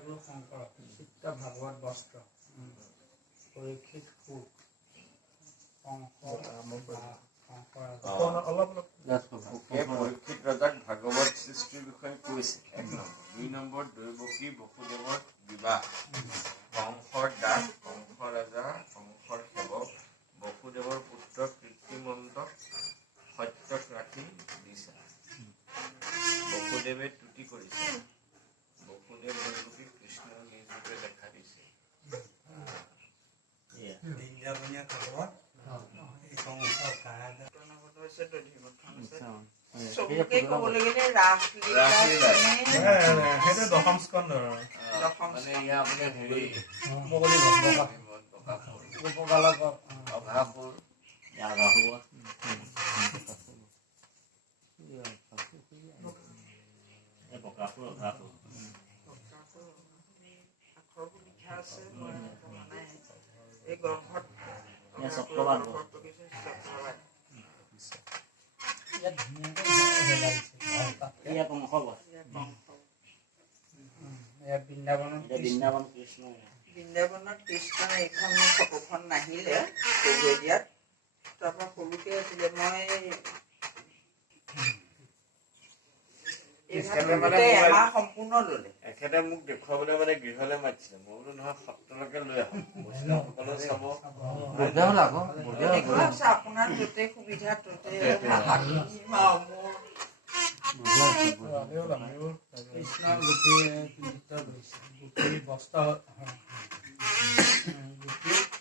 বিদ্যাগুৰু শংকৰ চিত্ৰ ভাগৱত বস্ত্ৰ পৰীক্ষিত সুখ পৰীক্ষিত ৰজাক ভাগৱত সৃষ্টিৰ বিষয়ে কৈছে ১ নম্বৰ। ২ নম্বৰ দৈৱকী বসুদেৱৰ বিবাহ, কংসৰ দাস, কংস ৰজা, কংসৰ সেৱক, বসুদেৱৰ পুত্ৰ কৃত্ৰিমন্তক সত্যক ৰাখি দিছে। বসুদেৱে ত্ৰুটি কৰিছে। বসুদেৱ দৈৱকী কৃষ্ণৰ নিজ ৰূপে দেখা দিছে। বৃন্দাবনীয় ভাগৱত চবকে ক'বলৈ গ'লে ৰাসলীলা সেইটো দশম স্কন্ধৰ মানে ইয়াৰ আপুনি হেৰি অভাপুৰ আখৰবোৰ লিখা আছে মই জনা নাই। এই গ্ৰন্থত বৃন্দাবনত কৃষ্ণ এইখন ফটোখন নাহিলে দিয়াত তাৰপৰা সৰুকে আছিলে। মই এমাহ সম্পূৰ্ণ ললে। এখেতে মোক দেখুৱাবলৈ মানে গৃহলৈ মাতিছিলে। মই বোলো নহয় সত্ৰলৈকে লৈ আহোঁ, বৈষ্ণৱসকলেও চাব। আপোনাৰ য'তে সুবিধা ত'তে কৃষ্ণৰ গোপী বস্ত্ৰ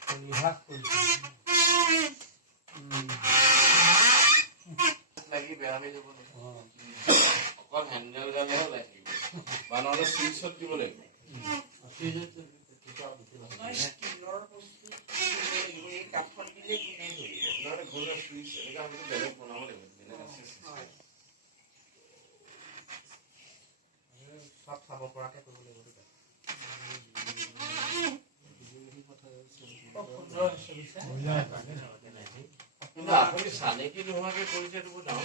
পৰিহাস কৰিছে। লাগি বেয়া হৈ যাব অকল হেণ্ডেলডালেহে ওলাই থাকিব বা নহ'লে চুইচত দিব লাগিব। কাঠত দিলে কোনে ধৰিব? নহ'লে ঘূৰা চুইচ এনেকুৱা আমি বেলেগ বনাব লাগিব। চব চাব পৰাকে কৰিব লাগিব। কিন্তু আপুনি চানেকি নোহোৱাকে কৰিছে এইটো বহুত ডাঙৰ।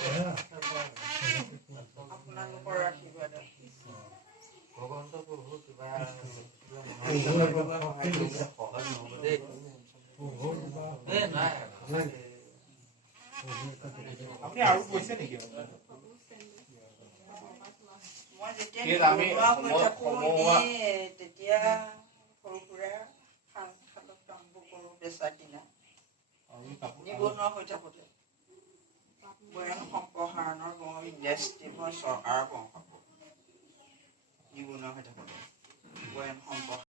আপোনালোকৰ আশীৰ্বাদ ভগৱন্ত প্ৰভু কিবা আপুনি আৰু কৈছে নেকি? মই যেতিয়া তেতিয়া সৰু সুৰা শালত কামবোৰ কৰোঁ, বেচা কিনা নিবনুৱা হৈ থাকোঁতে বয়ান সম্প্ৰসাৰণৰ ইণ্ডাষ্ট্ৰী মই চৰকাৰৰ বংশ নিবনুৱা হৈ থাকোঁতে বয়ান সম্প্ৰসাৰণ